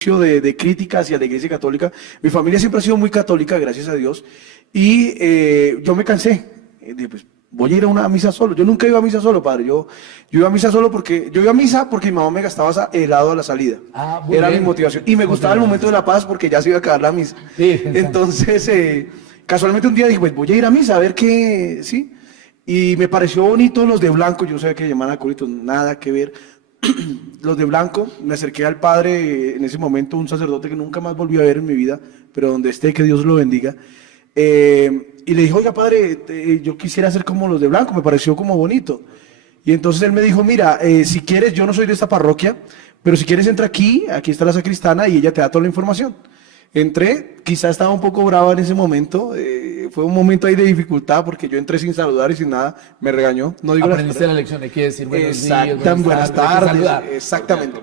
de crítica hacia la Iglesia Católica. Mi familia siempre ha sido muy católica, gracias a Dios, y yo me cansé. Dije, pues, voy a ir a una misa solo. Yo nunca iba a misa solo, padre. Yo iba a misa solo porque yo iba a misa porque mi mamá me gastaba helado a la salida. Era mi motivación. Y me gustaba el momento de la paz porque ya se iba a acabar la misa. Sí. Entonces, casualmente un día dije, pues voy a ir a misa a ver qué, ¿sí? Y me pareció bonito los de blanco. Yo no sabía que llamaban acólitos, nada que ver. Los de blanco, me acerqué al padre, en ese momento un sacerdote que nunca más volví a ver en mi vida, pero donde esté, que Dios lo bendiga, y le dije, oiga padre, yo quisiera ser como los de blanco, me pareció como bonito, y entonces él me dijo, mira, si quieres, yo no soy de esta parroquia, pero si quieres entra aquí está la sacristana y ella te da toda la información. Entré, quizá estaba un poco brava en ese momento, fue un momento ahí de dificultad porque yo entré sin saludar y sin nada, me regañó. No digo Aprendiste la lección, hay que decir buenos días, buenas tardes, exactamente.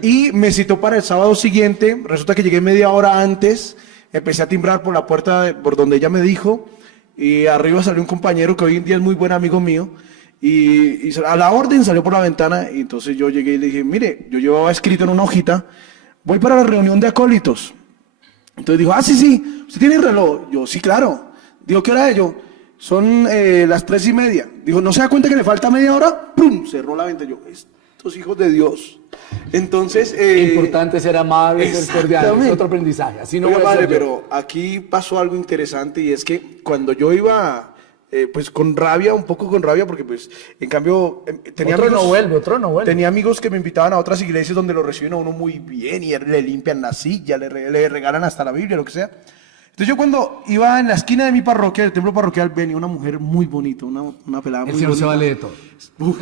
Y me citó para el sábado siguiente, resulta que llegué media hora antes, empecé a timbrar por la puerta por donde ella me dijo, y arriba salió un compañero que hoy en día es muy buen amigo mío, y a la orden salió por la ventana, y entonces yo llegué y le dije, mire, yo llevaba escrito en una hojita, voy para la reunión de acólitos. Entonces dijo, sí, ¿usted tiene el reloj? Yo, sí, claro. Digo, ¿qué hora es? Yo, son las 3:30. Dijo, ¿no se da cuenta que le falta media hora? ¡Pum! Cerró la venta. Yo, estos hijos de Dios. Entonces... importante ser amable, ser cordial, es otro aprendizaje. Así no voy a ser yo. Pero aquí pasó algo interesante y es que cuando yo iba... pues con rabia, un poco con rabia, porque pues, en cambio, tenía otro amigos, no vuelve. Tenía amigos que me invitaban a otras iglesias donde lo reciben a uno muy bien y le limpian la silla, le regalan hasta la Biblia, lo que sea. Entonces yo cuando iba en la esquina de mi parroquia, del templo parroquial, venía una mujer muy bonita, una pelada muy bonita. El Señor se vale de todo.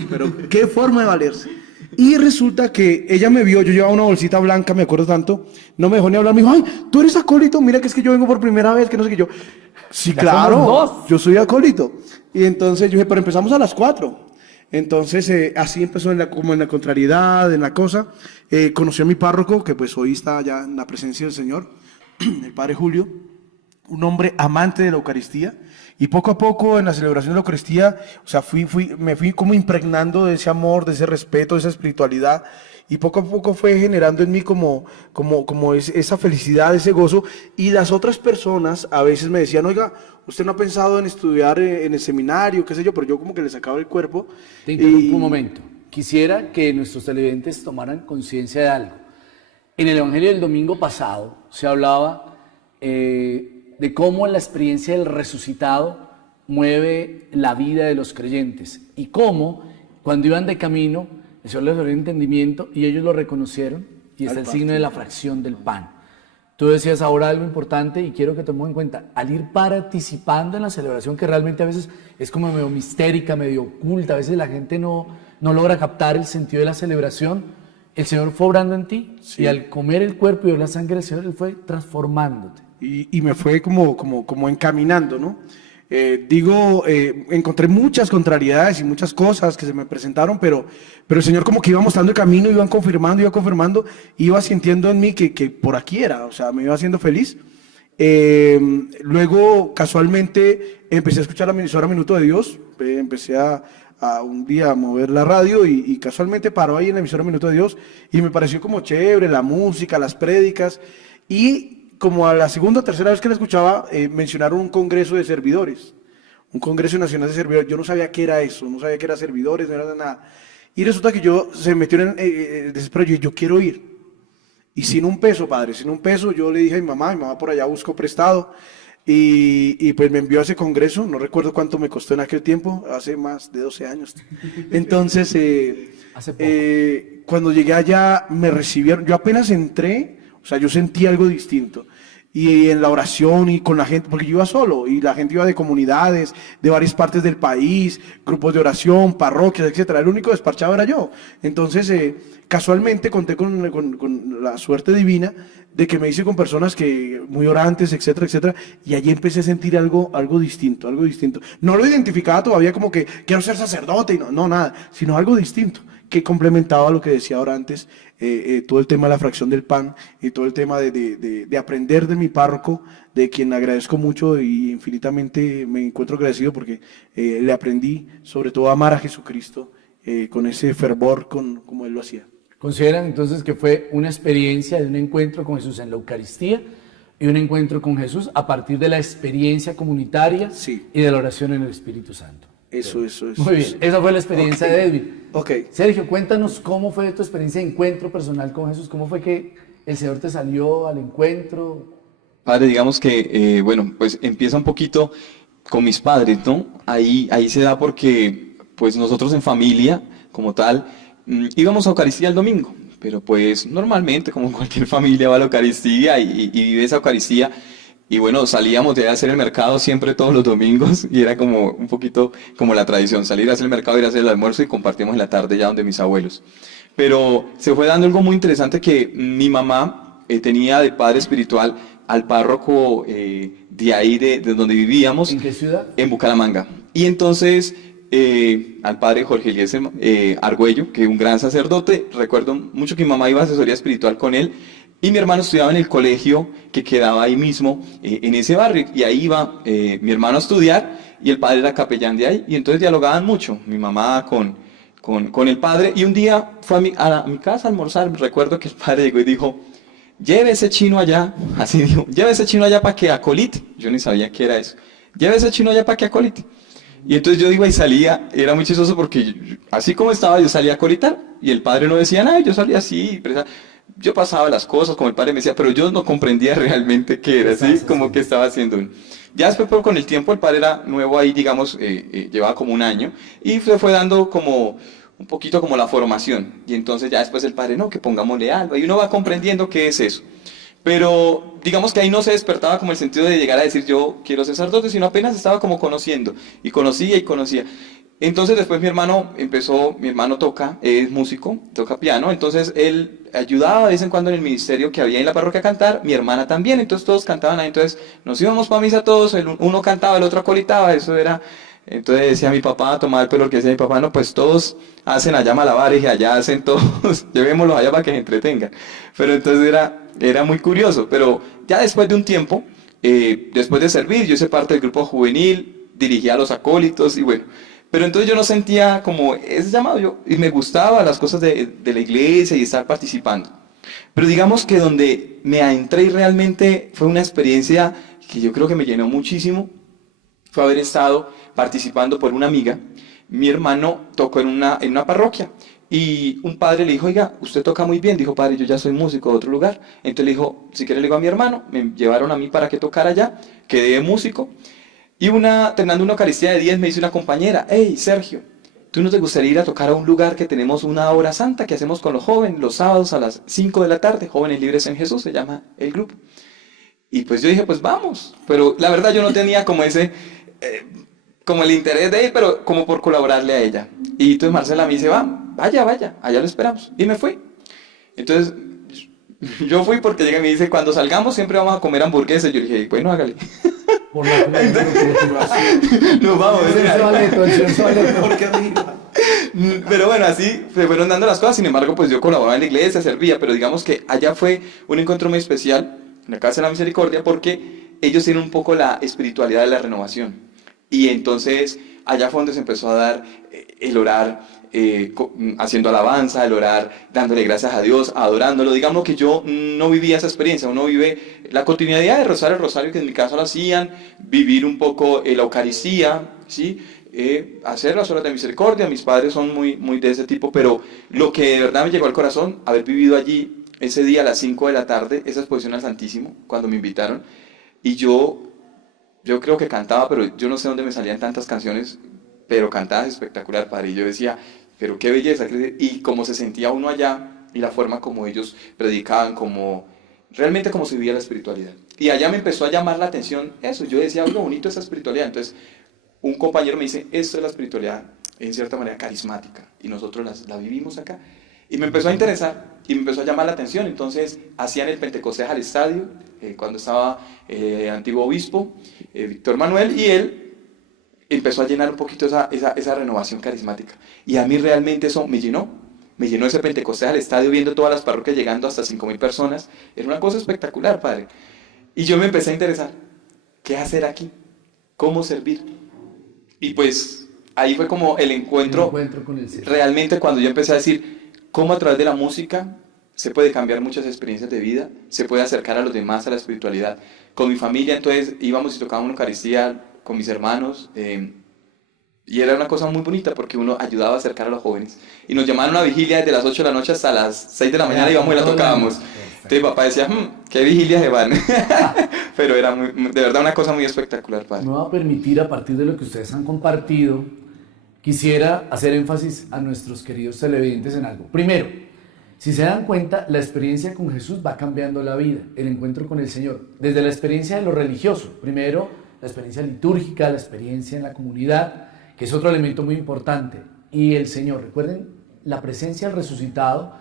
Pero qué forma de valerse. Y resulta que ella me vio, yo llevaba una bolsita blanca, me acuerdo tanto, no me dejó ni hablar, me dijo, ay, tú eres acólito, mira que es que yo vengo por primera vez, que no sé qué. Yo, sí, ya claro, yo soy acólito. Y entonces yo dije, pero empezamos a las 4. Entonces así empezó como en la contrariedad, en la cosa. Conocí a mi párroco, que pues hoy está ya en la presencia del Señor, el padre Julio, un hombre amante de la Eucaristía. Y poco a poco en la celebración de la Eucaristía, o sea, me fui como impregnando de ese amor, de ese respeto, de esa espiritualidad, y poco a poco fue generando en mí como esa felicidad, ese gozo, y las otras personas a veces me decían, oiga, usted no ha pensado en estudiar en el seminario, qué sé yo, pero yo como que le sacaba el cuerpo. Te interrumpo un momento, quisiera que nuestros televidentes tomaran conciencia de algo. En el Evangelio del domingo pasado se hablaba de cómo la experiencia del resucitado mueve la vida de los creyentes y cómo cuando iban de camino el Señor les dio el entendimiento y ellos lo reconocieron y está el signo de la fracción del pan. Tú decías ahora algo importante y quiero que tomemos en cuenta, al ir participando en la celebración que realmente a veces es como medio mistérica, medio oculta, a veces la gente no logra captar el sentido de la celebración, el Señor fue obrando en ti y al comer el cuerpo y ver la sangre del Señor, Él fue transformándote. Y me fue como encaminando, ¿no? Encontré muchas contrariedades y muchas cosas que se me presentaron, pero el Señor como que iba mostrando el camino, iba confirmando, iba sintiendo en mí que por aquí era, o sea, me iba haciendo feliz. Luego, casualmente, empecé a escuchar la emisora Minuto de Dios, empecé a un día a mover la radio y casualmente paró ahí en la emisora Minuto de Dios y me pareció como chévere la música, las prédicas y como a la segunda o tercera vez que la escuchaba, mencionaron un congreso de servidores, un congreso nacional de servidores. Yo no sabía qué era eso, no sabía qué era servidores, no era nada. Y resulta que se metió en el desespero, yo quiero ir. Y sin un peso, padre, sin un peso, yo le dije a mi mamá por allá buscó prestado. Y pues me envió a ese congreso, no recuerdo cuánto me costó en aquel tiempo, hace más de 12 años. Entonces, cuando llegué allá me recibieron, yo apenas entré, o sea, yo sentí algo distinto. Y en la oración y con la gente, porque yo iba solo y la gente iba de comunidades, de varias partes del país, grupos de oración, parroquias, etcétera. El único desparchado era yo. Entonces, casualmente conté con la suerte divina de que me hice con personas que muy orantes, etcétera, etcétera. Y allí empecé a sentir algo distinto, algo distinto. No lo identificaba todavía como que quiero ser sacerdote, y no, nada, sino algo distinto que complementaba lo que decía ahora antes, todo el tema de la fracción del pan y todo el tema de aprender de mi párroco, de quien agradezco mucho y infinitamente me encuentro agradecido porque le aprendí sobre todo a amar a Jesucristo con ese fervor como él lo hacía. Consideran entonces que fue una experiencia de un encuentro con Jesús en la Eucaristía y un encuentro con Jesús a partir de la experiencia comunitaria Sí. y de la oración en el Espíritu Santo. Eso. Muy bien, esa fue la experiencia de Edwin. Ok. Sergio, cuéntanos cómo fue tu experiencia de encuentro personal con Jesús, cómo fue que el Señor te salió al encuentro. Padre, digamos que, bueno, pues empieza un poquito con mis padres, ¿no? Ahí se da porque, pues nosotros en familia, como tal, íbamos a Eucaristía el domingo, pero pues normalmente, como cualquier familia va a la Eucaristía y vive esa Eucaristía, y bueno, salíamos de hacer el mercado siempre todos los domingos, y era como un poquito como la tradición, salir a hacer el mercado, ir a hacer el almuerzo y compartíamos en la tarde ya donde mis abuelos. Pero se fue dando algo muy interesante que mi mamá tenía de padre espiritual al párroco de ahí, de donde vivíamos. ¿En qué ciudad? En Bucaramanga. Y entonces al padre Jorge Eliezer Argüello, que es un gran sacerdote, recuerdo mucho que mi mamá iba a asesoría espiritual con él, y mi hermano estudiaba en el colegio que quedaba ahí mismo, en ese barrio, y ahí iba mi hermano a estudiar, y el padre era capellán de ahí, y entonces dialogaban mucho, mi mamá con el padre, y un día fue a mi casa a almorzar, recuerdo que el padre llegó y dijo: lleve ese chino allá, así dijo, lleve ese chino allá para que acolite. Yo ni sabía qué era eso. Lleve ese chino allá para que acolite. Y entonces yo iba y salía, era muy chistoso porque así como estaba, yo salía a acolitar y el padre no decía nada, yo salía así, yo pasaba las cosas como el padre me decía, pero yo no comprendía realmente qué era, así como que estaba haciendo uno. Ya después, pero con el tiempo, el padre era nuevo ahí, digamos, llevaba como un año y se fue dando como un poquito como la formación. Y entonces ya después el padre, no, que pongámosle algo. Y uno va comprendiendo qué es eso. Pero digamos que ahí no se despertaba como el sentido de llegar a decir yo quiero ser sacerdote, sino apenas estaba como conociendo. Y conocía y conocía. Entonces después mi hermano toca, es músico, toca piano. Entonces él ayudaba de vez en cuando en el ministerio que había en la parroquia a cantar. Mi hermana también, entonces todos cantaban ahí. Entonces nos íbamos para misa todos, uno cantaba, el otro acolitaba, eso era... Entonces decía mi papá, tomaba el pelo, que decía mi papá, no, pues todos hacen allá malabares y allá hacen todos, llevémoslos allá para que se entretengan. Pero entonces era muy curioso, pero ya después de un tiempo, después de servir, yo hice parte del grupo juvenil, dirigía a los acólitos y bueno, pero entonces yo no sentía como ese llamado, y me gustaba las cosas de la iglesia y estar participando. Pero digamos que donde me adentré y realmente fue una experiencia que yo creo que me llenó muchísimo, fue haber estado participando por una amiga. Mi hermano tocó en una parroquia y un padre le dijo: oiga, usted toca muy bien. Dijo: padre, yo ya soy músico de otro lugar. Entonces le dijo: si quiere le digo a mi hermano. Me llevaron a mí para que tocara allá, quedé de músico. Y terminando una Eucaristía de 10 me dice una compañera: hey, Sergio, ¿tú no te gustaría ir a tocar a un lugar que tenemos una hora santa que hacemos con los jóvenes los sábados a las 5 de la tarde? Jóvenes Libres en Jesús se llama el grupo. Y pues yo dije: pues vamos. Pero la verdad yo no tenía como como el interés de ir, pero como por colaborarle a ella. Y entonces Marcela me dice: vaya, allá lo esperamos. Y me fui. Entonces yo fui porque llega y me dice: cuando salgamos siempre vamos a comer hamburguesas. Yo le dije: bueno, hágale. Por la Nos vamos. Porque Pero bueno, así se fueron dando las cosas. Sin embargo, pues yo colaboraba en la iglesia, servía, pero digamos que allá fue un encuentro muy especial en la Casa de la Misericordia porque ellos tienen un poco la espiritualidad de la renovación. Y entonces allá fue donde se empezó a dar el orar, haciendo alabanza, el orar, dándole gracias a Dios, adorándolo. Digamos que yo no vivía esa experiencia, uno vive la continuidad de rezar el rosario, que en mi caso lo hacían, vivir un poco la Eucaristía, ¿sí? Hacer las horas de misericordia. Mis padres son muy de ese tipo, pero lo que de verdad me llegó al corazón, haber vivido allí ese día a las 5 de la tarde, esa exposición al Santísimo, cuando me invitaron, y yo creo que cantaba, pero yo no sé dónde me salían tantas canciones, pero cantabas espectacular, padre. Y yo decía: pero qué belleza. Y cómo se sentía uno allá, y la forma como ellos predicaban, realmente como se vivía la espiritualidad. Y allá me empezó a llamar la atención eso. Yo decía: algo bonito esa espiritualidad. Entonces un compañero me dice: esto es la espiritualidad, en cierta manera carismática, y nosotros la vivimos acá. Y me empezó a interesar, y me empezó a llamar la atención. Entonces hacían el Pentecostés al estadio, cuando estaba antiguo obispo, Víctor Manuel, y él empezó a llenar un poquito esa renovación carismática. Y a mí realmente eso me llenó ese Pentecostés al estadio, viendo todas las parroquias llegando hasta 5.000 personas. Era una cosa espectacular, padre. Y yo me empecé a interesar: ¿qué hacer aquí? ¿Cómo servir? Y pues ahí fue como el encuentro con el Señor. realmente, cuando yo empecé a decir: cómo a través de la música se puede cambiar muchas experiencias de vida, se puede acercar a los demás a la espiritualidad. Con mi familia, entonces, íbamos y tocábamos una Eucaristía con mis hermanos, y era una cosa muy bonita porque uno ayudaba a acercar a los jóvenes. Y nos llamaban a una vigilia desde las 8 de la noche hasta las 6 de la mañana, íbamos y la tocábamos. Entonces papá decía, qué vigilias se van. Pero era de verdad una cosa muy espectacular, padre. Me va a permitir, a partir de lo que ustedes han compartido, quisiera hacer énfasis a nuestros queridos televidentes en algo. Primero, si se dan cuenta, la experiencia con Jesús va cambiando la vida, el encuentro con el Señor. Desde la experiencia de lo religioso, primero la experiencia litúrgica, la experiencia en la comunidad, que es otro elemento muy importante. Y el Señor, recuerden, la presencia del resucitado,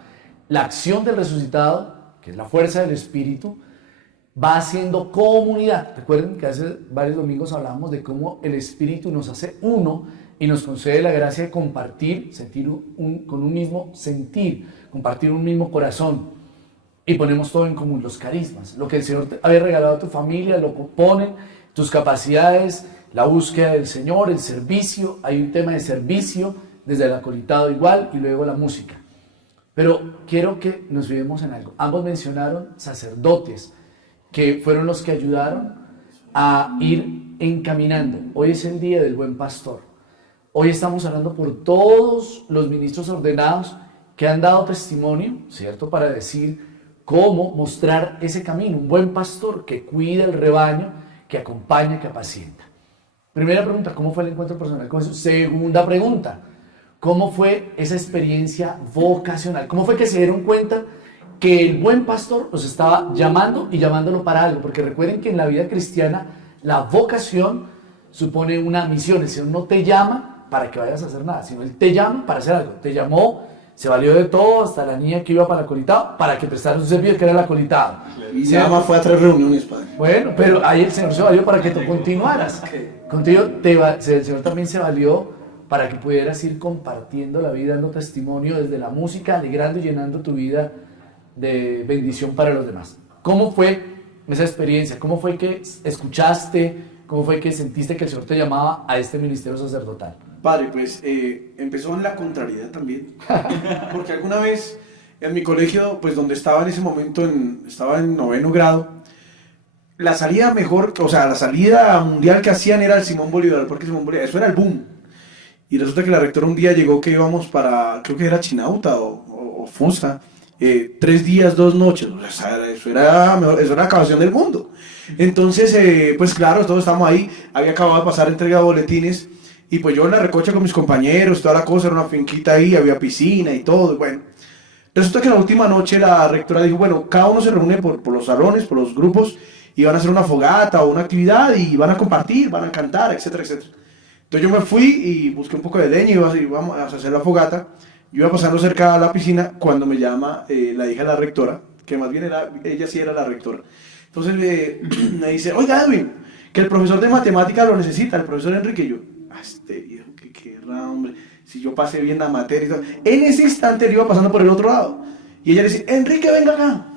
la acción del resucitado, que es la fuerza del Espíritu, va haciendo comunidad. Recuerden que hace varios domingos hablábamos de cómo el Espíritu nos hace uno y nos concede la gracia de compartir, sentir con un mismo sentir, compartir un mismo corazón. Y ponemos todo en común, los carismas. Lo que el Señor te había regalado a tu familia, lo ponen, tus capacidades, la búsqueda del Señor, el servicio. Hay un tema de servicio, desde el acolitado igual, y luego la música. Pero quiero que nos fijemos en algo. Ambos mencionaron sacerdotes, que fueron los que ayudaron a ir encaminando. Hoy es el día del buen pastor. Hoy estamos hablando por todos los ministros ordenados que han dado testimonio, ¿cierto?, para decir cómo mostrar ese camino. Un buen pastor que cuida el rebaño, que acompaña, que apacienta. Primera pregunta, ¿cómo fue el encuentro personal con Jesús? Segunda pregunta, ¿cómo fue esa experiencia vocacional? ¿Cómo fue que se dieron cuenta que el buen pastor los estaba llamando y llamándolo para algo? Porque recuerden que en la vida cristiana la vocación supone una misión. El Señor no te llama para que vayas a hacer nada, sino Él te llama para hacer algo. Te llamó, se valió de todo, hasta la niña que iba para el acolitado, para que prestara su servicio, que era el acolitado. Y nada más fue a 3 reuniones, padre. Bueno, pero ahí el Señor se valió para que tú continuaras. Contigo, el Señor también se valió para que pudieras ir compartiendo la vida, dando testimonio desde la música, alegrando y llenando tu vida de bendición para los demás. ¿Cómo fue esa experiencia? ¿Cómo fue que escuchaste? ¿Cómo fue que sentiste que el Señor te llamaba a este ministerio sacerdotal? Padre, pues empezó en la contrariedad también. Porque alguna vez en mi colegio, pues donde estaba en ese momento, estaba en 9º grado, la salida mejor, o sea, la salida mundial que hacían era el Simón Bolívar, porque Simón Bolívar, eso era el boom. Y resulta que la rectora un día llegó que íbamos para, creo que era Chinauta o Fusa, 3 días, 2 noches, o sea, eso era la acabación del mundo. Entonces, pues claro, todos estábamos ahí, había acabado de pasar entrega de boletines, y pues yo en la recocha con mis compañeros, toda la cosa, era una finquita ahí, había piscina y todo, bueno. Resulta que la última noche la rectora dijo, bueno, cada uno se reúne por los salones, por los grupos, y van a hacer una fogata o una actividad, y van a compartir, van a cantar, etcétera, etcétera. Entonces yo me fui y busqué un poco de leña y vamos a hacer la fogata. Yo iba pasando cerca de la piscina cuando me llama la hija de la rectora, que más bien ella sí era la rectora. Entonces me dice, oiga Edwin, que el profesor de matemática lo necesita, el profesor Enrique. Y yo, este viejo, que querrá, hombre, si yo pasé bien la materia y todo. En ese instante él iba pasando por el otro lado. Y ella le dice, Enrique, venga acá,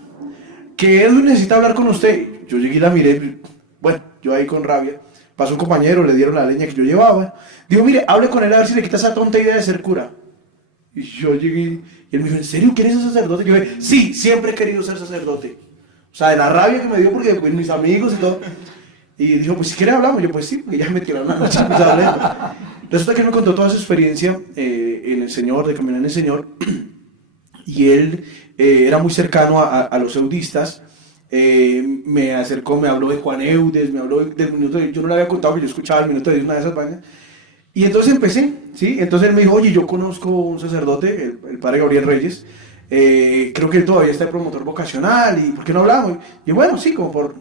que Edwin necesita hablar con usted. Yo llegué y la miré, bueno, yo ahí con rabia. Pasó un compañero, le dieron la leña que yo llevaba. Dijo, mire, hable con él a ver si le quita esa tonta idea de ser cura. Y yo llegué y él me dijo, ¿en serio quieres ser sacerdote? Y yo dije, sí, siempre he querido ser sacerdote. O sea, de la rabia que me dio porque pues, mis amigos y todo. Y dijo, pues si quiere hablamos. Yo, pues sí, porque ya me tiraron la noche. Resulta que él me contó toda su experiencia en el Señor, de caminar en el Señor. Y él era muy cercano a los eudistas. Me acercó, me habló de Juan Eudes, me habló del minuto de Dios. Yo no le había contado que yo escuchaba el minuto de Dios, una de esas vainas. Y entonces empecé, ¿sí? Entonces él me dijo, oye, yo conozco un sacerdote, el padre Gabriel Reyes, creo que él todavía está de promotor vocacional, ¿y por qué no hablamos? Y bueno, sí, como por...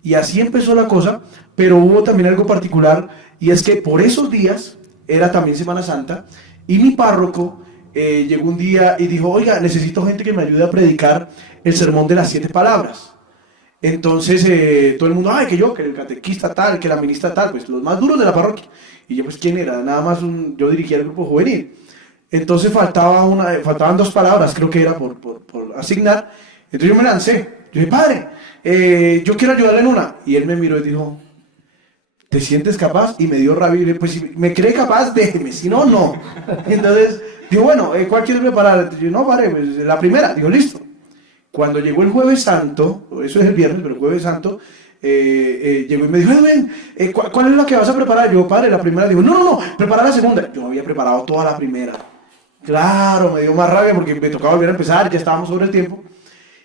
Y así empezó la cosa, pero hubo también algo particular, y es que por esos días, era también Semana Santa, y mi párroco llegó un día y dijo, oiga, necesito gente que me ayude a predicar el sermón de las 7 palabras. Entonces todo el mundo, ay, que yo, que el catequista tal, que la ministra tal, pues los más duros de la parroquia. Y yo, pues, ¿quién era? Nada más yo dirigía el grupo juvenil. Entonces faltaban 2 palabras, creo que era por asignar. Entonces yo me lancé. Yo dije, padre, yo quiero ayudarle en una. Y él me miró y dijo, ¿te sientes capaz? Y me dio rabia y dije, pues si me cree capaz, déjeme, si no, no. Entonces Dijo, bueno, ¿cuál quieres preparar? Yo, no, padre, pues la primera. Dijo, listo. Cuando llegó el Jueves Santo, eso es el viernes, pero el Jueves Santo, llegó y me dijo, ven, ¿cuál es la que vas a preparar? Yo, padre, la primera. Digo, no, prepara la segunda. Yo había preparado toda la primera. Claro, me dio más rabia porque me tocaba volver a empezar, ya estábamos sobre el tiempo.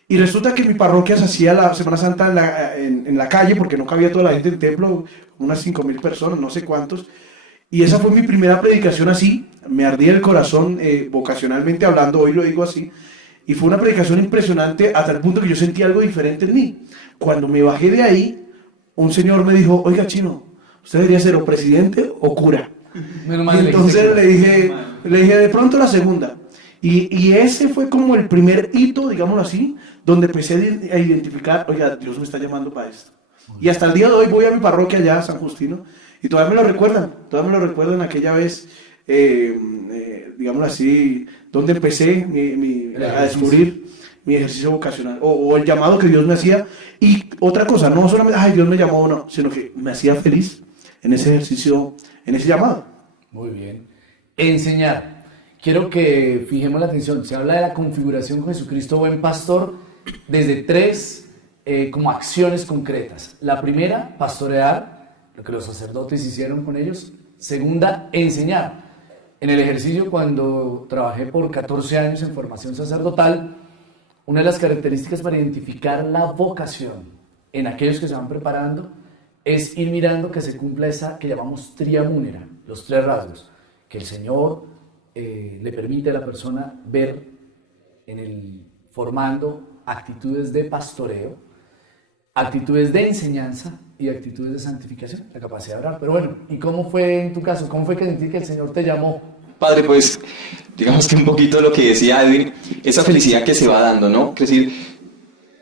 Y resulta que mi parroquia se hacía la Semana Santa en la calle, porque no cabía toda la gente del templo, unas 5.000 personas, no sé cuántos. Y esa fue mi primera predicación así, me ardía el corazón, vocacionalmente hablando, hoy lo digo así. Y fue una predicación impresionante hasta el punto que yo sentí algo diferente en mí. Cuando me bajé de ahí, un señor me dijo, oiga, Chino, usted debería ser o presidente o cura. Y entonces le dije, de pronto la segunda. Y ese fue como el primer hito, digámoslo así, donde empecé a identificar, oiga, Dios me está llamando para esto. Y hasta el día de hoy voy a mi parroquia allá, San Justino, y todavía me lo recuerdan aquella vez, digámoslo así, donde empecé a descubrir mi ejercicio vocacional, o el llamado que Dios me hacía. Y otra cosa, no solamente, ay, Dios me llamó, no, sino que me hacía feliz en ese ejercicio, en ese llamado. Muy bien. Enseñar. Quiero que fijemos la atención. Se habla de la configuración con Jesucristo Buen Pastor desde tres como acciones concretas. La primera, pastorear, lo que los sacerdotes hicieron con ellos. Segunda, enseñar. En el ejercicio, cuando trabajé por 14 años en formación sacerdotal, una de las características para identificar la vocación en aquellos que se van preparando es ir mirando que se cumpla esa que llamamos triamúnera, los tres rasgos, que el Señor le permite a la persona ver formando actitudes de pastoreo, actitudes de enseñanza y actitudes de santificación, la capacidad de orar. Pero bueno, ¿y cómo fue en tu caso? ¿Cómo fue que sentí que el Señor te llamó? Padre, pues, digamos que un poquito lo que decía Edwin, esa felicidad que se va dando, ¿no? Es decir,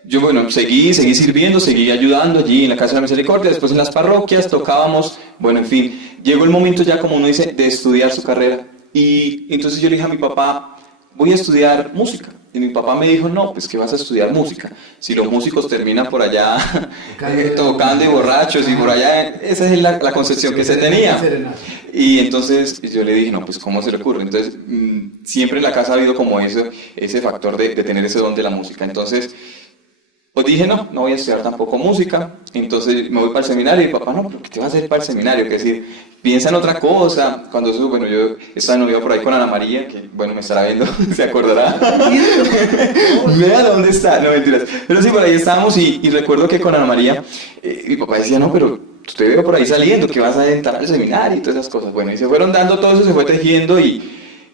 yo, bueno, seguí sirviendo, seguí ayudando allí en la Casa de la Misericordia, después en las parroquias, tocábamos, bueno, en fin. Llegó el momento ya, como uno dice, de estudiar su carrera. Y entonces yo le dije a mi papá, voy a estudiar música. Y mi papá me dijo, no, pues que vas a estudiar música. Si los músicos terminan por allá tocando y borrachos y por allá, esa es la concepción que se tenía. Y entonces yo le dije, no, pues ¿cómo se le ocurre? Entonces siempre en la casa ha habido como ese factor de tener ese don de la música. Entonces pues dije, no voy a estudiar tampoco música. Entonces me voy para el seminario y papá, no, ¿pero qué te vas a hacer para el seminario? Que decir, piensa en otra cosa. Cuando eso, bueno, yo estaba en novia por ahí con Ana María, que bueno, me estará viendo, se acordará. Vea dónde está, no mentiras. Pero sí, por ahí estábamos y recuerdo que con Ana María, mi papá decía, no, pero te veo por ahí saliendo, que vas a entrar al seminario y todas esas cosas. Bueno, y se fueron dando todo eso, se fue tejiendo y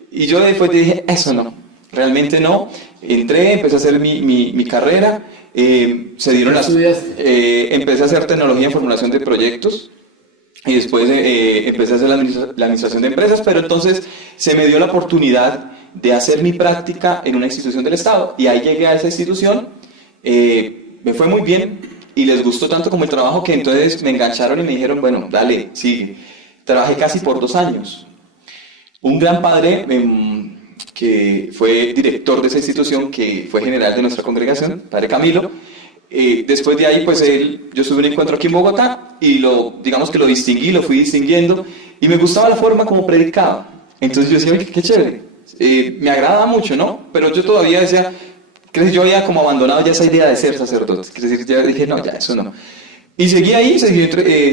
yo después dije, eso no, realmente no. Entré, empecé a hacer mi carrera. Se dieron empecé a hacer tecnología en formulación de proyectos y después empecé a hacer la administración de empresas, pero entonces se me dio la oportunidad de hacer mi práctica en una institución del Estado y ahí llegué a esa institución, me fue muy bien y les gustó tanto como el trabajo que entonces me engancharon y me dijeron, bueno, dale, sigue. Trabajé casi por 2 años. Un gran padre que fue director de esa institución, que fue general de nuestra congregación, Padre Camilo. Después de ahí, pues yo tuve un encuentro aquí en Bogotá y digamos que lo distinguí, lo fui distinguiendo y me gustaba la forma como predicaba. Entonces yo decía, oye, qué chévere, me agradaba mucho, ¿no? Pero yo todavía decía, yo había como abandonado ya esa idea de ser sacerdote. Es decir, ya dije, no, ya eso no. Y seguí ahí,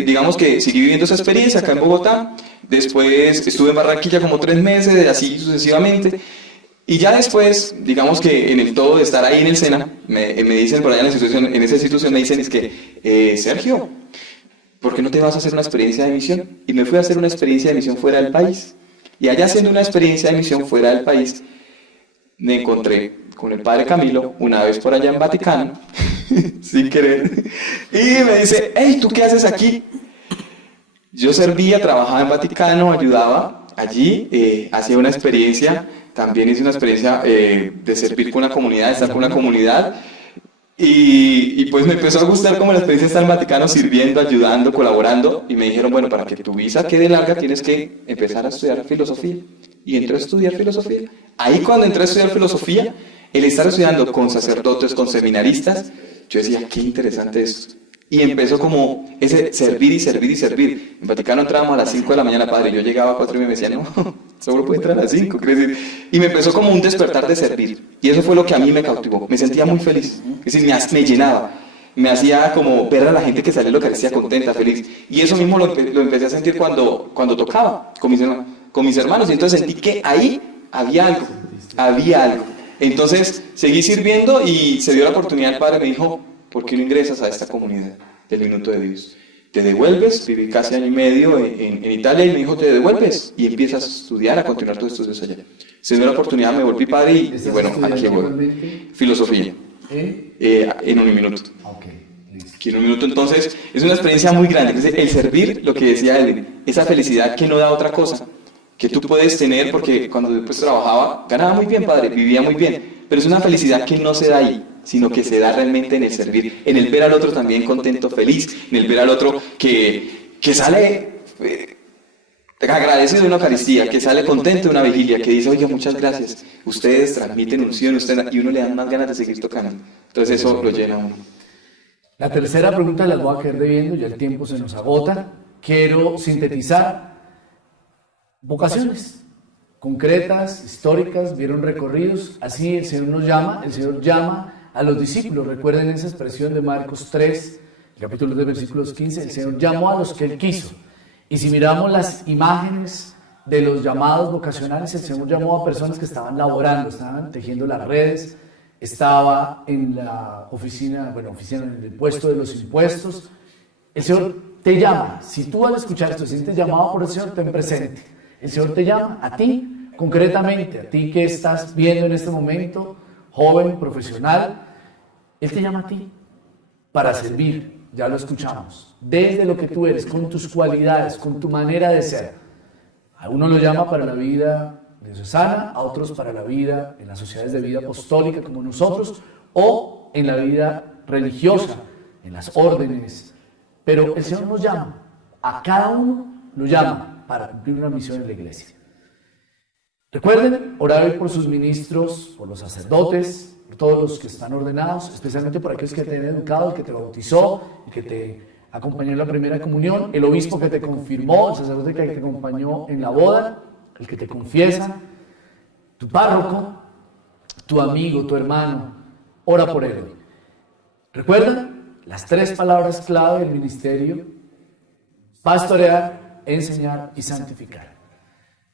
digamos que seguí viviendo esa experiencia acá en Bogotá. Después estuve en Barranquilla como 3 meses, así sucesivamente. Y ya después, digamos que en el todo de estar ahí en el SENA, me dicen por allá en esa institución, me dicen, es que, Sergio, ¿por qué no te vas a hacer una experiencia de misión? Y me fui a hacer una experiencia de misión fuera del país. Y allá haciendo una experiencia de misión fuera del país, me encontré con el Padre Camilo, una vez por allá en Vaticano, sin querer, y me dice, hey, ¿tú qué haces aquí? Yo servía, trabajaba en Vaticano, ayudaba allí, hacía una experiencia, también hice una experiencia de servir con una comunidad, de estar con una comunidad, y pues me empezó a gustar como la experiencia de estar en Vaticano sirviendo, ayudando, colaborando, y me dijeron, bueno, para que tu visa quede larga tienes que empezar a estudiar filosofía, y entré a estudiar filosofía. Ahí cuando entré a estudiar filosofía, el estar estudiando con sacerdotes, con seminaristas, yo decía, qué interesante esto. Y empezó como ese servir y servir y servir. En Vaticano entrábamos a las 5 de la mañana, padre, yo llegaba a 4 y me decían, no, solo puede entrar a las 5. Y me empezó como un despertar de servir. Y eso fue lo que a mí me cautivó. Me sentía muy feliz. Es decir, me llenaba. Me hacía como ver a la gente que salía de la Eucaristía contenta, feliz. Y eso mismo lo empecé a sentir cuando tocaba con mis hermanos. Y entonces sentí que ahí había algo. Entonces seguí sirviendo y se dio la oportunidad. El Padre me dijo, ¿por qué no ingresas a esta comunidad del Minuto de Dios? Te devuelves, viví casi año y medio en Italia, y me dijo, te devuelves y empiezas a estudiar, a continuar tus estudios allá. Se dio la oportunidad, me volví padre y bueno, aquí voy. Filosofía. En un minuto. Aquí en un minuto. Entonces, es una experiencia muy grande. Entonces, el servir, lo que decía él, esa felicidad que no da otra cosa, que tú puedes tener, porque cuando después trabajaba, ganaba muy bien, padre, vivía muy bien, pero es una felicidad que no se da ahí, sino que se da realmente en el servir, en el ver al otro también contento, feliz, en el ver al otro que sale agradecido de una Eucaristía, que sale contento de una vigilia, que dice, oye, muchas gracias, ustedes transmiten unción, y uno le dan más ganas de seguir tocando. Entonces eso lo llena a uno. La tercera pregunta la voy a quedar debiendo, ya el tiempo se nos agota. Quiero sintetizar vocaciones concretas, históricas, vieron recorridos. Así el Señor nos llama, el Señor llama a los discípulos. Recuerden esa expresión de Marcos 3, capítulo 3, versículos 15, el Señor llamó a los que Él quiso. Y si miramos las imágenes de los llamados vocacionales, el Señor llamó a personas que estaban laborando, estaban tejiendo las redes, estaba en la oficina, en el puesto de los impuestos. El Señor te llama. Si tú al escuchar esto sientes llamado por el Señor, ten presente. El Señor te llama a ti, concretamente, a ti que estás viendo en este momento, joven, profesional. Él te llama a ti para servir. Ya lo escuchamos, desde lo que tú eres, con tus cualidades, con tu manera de ser. A uno lo llama para la vida diocesana, a otros para la vida en las sociedades de vida apostólica como nosotros, o en la vida religiosa, en las órdenes. Pero el Señor nos llama, a cada uno lo llama para cumplir una misión en la iglesia. Recuerden orar hoy por sus ministros, por los sacerdotes, por todos los que están ordenados, especialmente por aquellos que te han educado, el que te bautizó, el que te acompañó en la primera comunión, el obispo que te confirmó, el sacerdote que te acompañó en la boda, el que te confiesa, tu párroco, tu amigo, tu hermano. Ora por él hoy. Recuerda las 3 palabras clave del ministerio: pastorear, enseñar y santificar.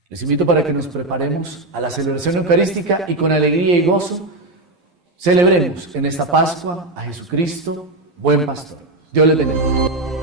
Les invito para que nos preparemos a la celebración eucarística y con alegría y gozo celebremos en esta Pascua a Jesucristo, buen pastor. Dios les bendiga.